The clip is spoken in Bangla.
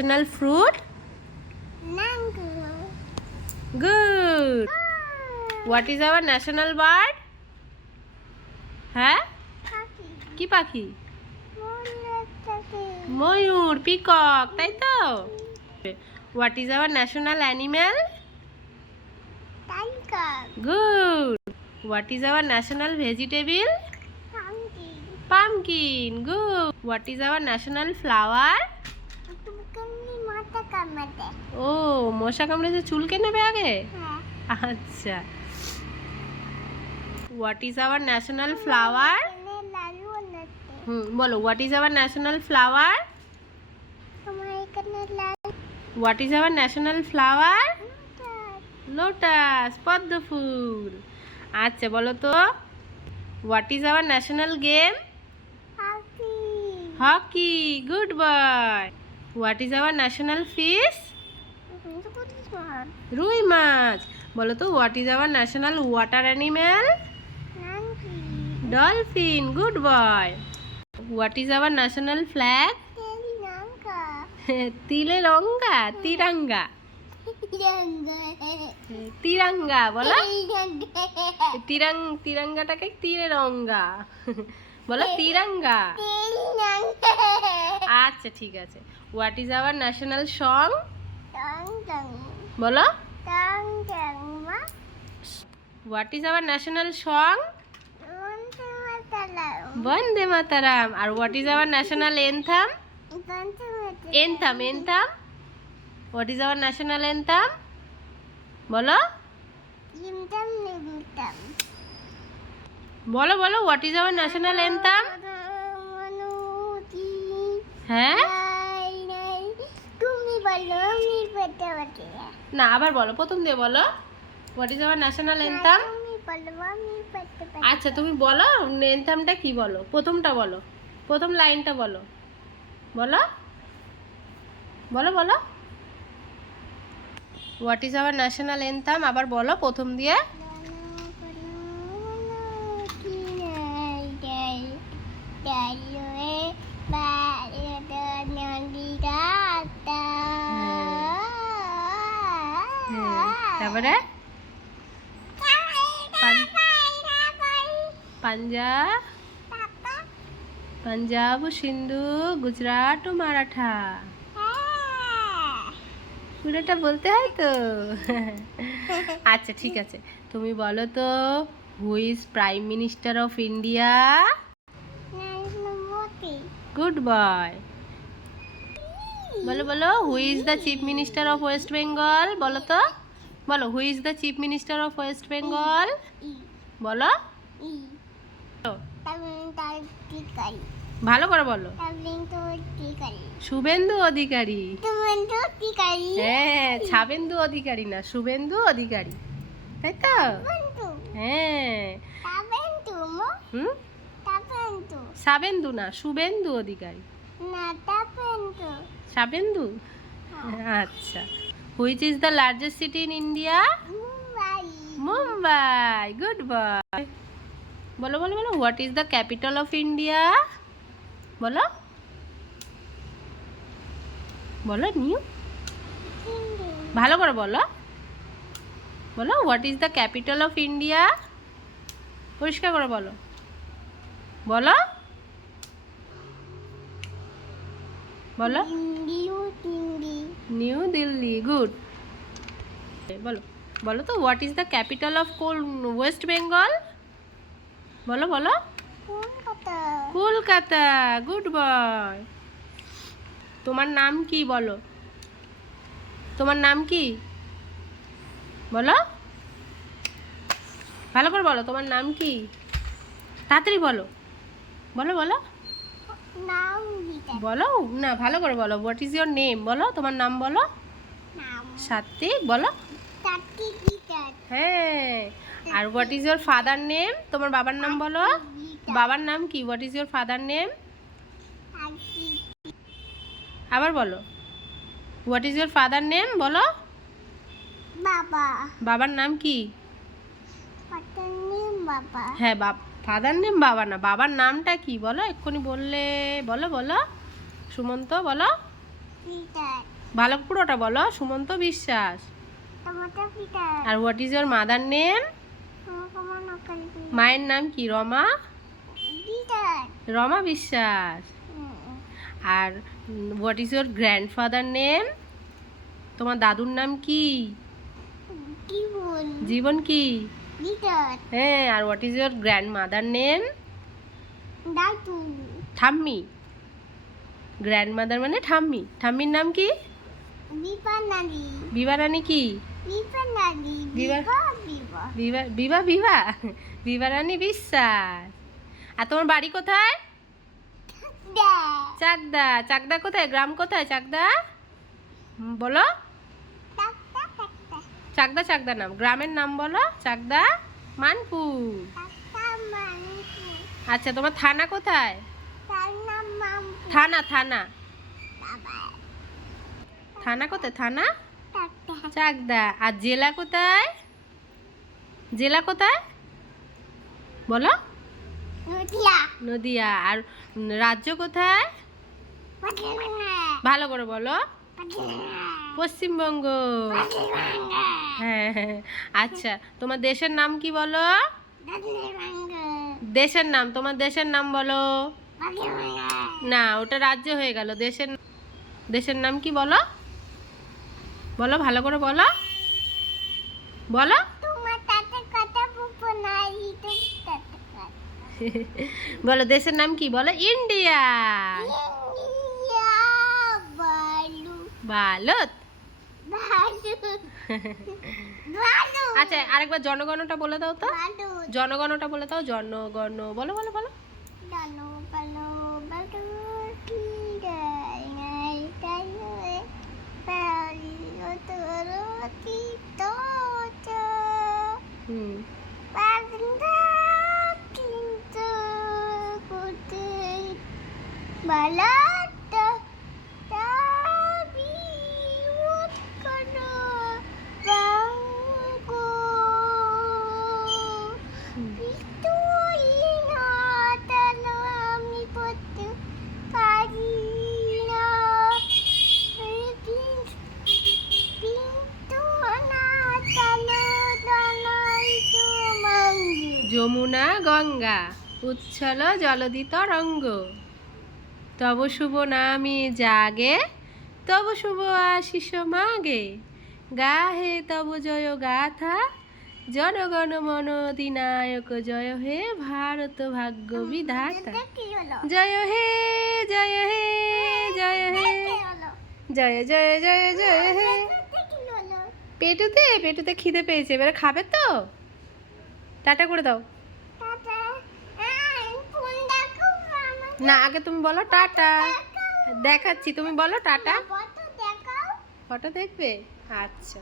national fruit? Mango. Good. What is our national bird? হ্যাঁ Happy. কি পাখি? Happy. ময়ূর, পিকক, তাই তো? What is our national animal? Tiger. Good. What is our national vegetable? Pumpkin. Pumpkin. Good. What is our national flower? তুমি মাথা কামড়াতে। ও মশা কামড়েছে, চুলকে নেবে আগে? হ্যাঁ। আচ্ছা। What is our national flower? এখানে লালু আনাতে। বলো what is our national flower? আমার এখানে লাল। What is our national flower? Lotus, পদ্ম ফুল। আচ্ছা বলো তো what is our national game? Happy. Hockey. Good boy. What is our national fish? রুই মাছ। বলো তো what is our national water animal? Dolphin. Good boy. What is our national flag? তিলে লঙ্কা, তিরঙ্গা। তিরঙ্গা বলো। তিরঙ্গাটাকে তীরে রঙ্গা বলো, তিরঙ্গা। আচ্ছা ঠিক আছে। What is our national song? বলো। What is our national song? Vande Mataram. R what is our national anthem? anthem. What is our national anthem? বলো বলো বলো what is our national anthem? হ্যাঁ তুমি বলো, আমি বলতে পারছি না। না আবার বলো, প্রথম দিয়ে বলো what is our national anthem? তুমি বলো, আমি বলতে পারছি। আচ্ছা তুমি বলো এনথামটা কি, বলো প্রথমটা বলো, প্রথম লাইনটা বলো বলো বলো বলো হোয়াট ইজ আওয়ার ন্যাশনাল এনথাম, আবার বলো প্রথম দিয়ে। তারপরে পাঞ্জাব, পাঞ্জাব, সিন্ধু, গুজরাট ও মারাঠা। পুরোটা বলতে হয় তো। আচ্ছা ঠিক আছে, তুমি বলো তো who is prime minister of India? Good boy. বলো বলো who is the chief minister of West Bengal? বলো তো, বলো who is the chief minister of West Bengal? বলো ভালো করে বলো। শুভেন্দু অধিকারী। হ্যাঁ ছাবেন্দু অধিকারী না, শুভেন্দু অধিকারী, তাই তো? হ্যাঁ সাবেন্দু না, শুভেন্দু অধিকারী। সাবেন্দু। আচ্ছা। Which is the largest city in India? Mumbai. Good boy. বলো বলো বলো what is the capital of India? বলো বলো নিউ, ভালো করে বলো বলো what is the capital of India? পরিষ্কার করে বলো বলো বলো। নিউ দিল্লি। গুড। বলো বলো তো what is the capital of West Bengal? বলো বলো। কলকাতা। Good boy. তোমার নাম কি বলো, তোমার নাম কি বলো, ভালো করে বলো তোমার নাম কি, তাড়াতাড়ি বলো বলো বলো বলো না, ভালো করে বলো হোয়াট ইজ ইয়োর নেম? বলো তোমার নাম বলো। সাত্বিক। বলো। হ্যাঁ আর what is your father name? তোমার বাবার নাম বলো। বাবার নাম কি? What is your father name? আবার বলো what is your father name? বলো। বাবা। বাবার নাম কি? বাবা। হ্যাঁ ফাদার নেম বাবা না, বাবার নামটা কি বলো, এক্ষুনি বললে। বলো বলো সুমন্ত বলো। পিটার ভালো পুরোটা বলো। সুমন্ত বিশ্বাস। টমেটো পিটার আর what is your mother name? Come on ওকাল মায়ের নাম কি? রমা? পিটার রমা বিশ্বাস। আর what is your grandfather name? তোমার দাদুর নাম কি? জীবন জীবন কি? পিটার হ্যাঁ। আর what is your grandmother name? দাদু ঠাম্মি। গ্র্যান্ড মাদার মানে ঠাম্মি। ঠাম্মির নাম কি? বিপানালি বিভা রানী কি? বিপানালি বিবা বিবা বিবা বিভা বিভা বিভা বিভা রানী বিশ্বাস। আর তোমার বাড়ি কোথায়? দা চাকদা। চাকদা কোথায়? গ্রাম কোথায় চাকদা? বলো। টাটা টাটা চাকদা চাকদা নাম। গ্রামের নাম বলো। চাকদা মানপুর। টাটা মানকু আচ্ছা তোমার থানা কোথায়? তার নাম মামু থানা থানা বাবা থানা কোথায়? থানা টাটা চাকদা। আর জেলা কোথায়? জেলা কোথায় বলো? নদিয়া নদিয়া। আর রাজ্য কোথায়? পাটনা ভালো করে বলো। পাটনা পশ্চিমবঙ্গ। পাটনা হ্যাঁ হ্যাঁ। আচ্ছা তোমার দেশের নাম কি বলো? পাটনা দেশের নাম। তোমার দেশের নাম বলো। পাটনা না ওটা রাজ্য হয়ে গেল। দেশের দেশের নাম কি বলো? বলো ভালো করে বলো। বলো। তোমার তাতে কথা বুঝবো না এটা তাতে কথা বলো দেশের নাম কি? বলো ইন্ডিয়া। ইন্ডিয়া বালু ভারত। বালু বালু আচ্ছা আরেকবার জনগণটা বলে দাও তো। বালু জনগণটা বলে দাও। জনগণ বলো বলো বলো। বালু বালু বালু কিরাই নাই তাইলে বালি তোরো কিতো চো হুম। বান্দা কিন্তু কোতে বালাটা তাবি উৎকনো বাঙ্গো তুই না তালো আমি পড়তে পারি না কিন্তু না তালো দানাই তো মাঙ্গি যমুনা গঙ্গা উচ্ছল জলদিত রঙ্গ তব শুভ নামে জাগে তব শুভ আশিস মাগে গাহে তব জয় গাথা জনগণ মন অধিনায়ক জয় হে ভারত ভাগ্য বিধাতা কি হলো জয় হে জয় হে জয় হে কি হলো জয় জয় জয় জয় হে। কি হলো পেটুতে পেটুতে খিদে পেয়েছে এবারে খাবে তো। টাটা করে দাও। টাটা ফোন দেখো আমার না আগে তুমি বলো টাটা। দেখাচ্ছি তুমি বলো টাটা। ফটো দেখাও ফটো দেখবে? আচ্ছা।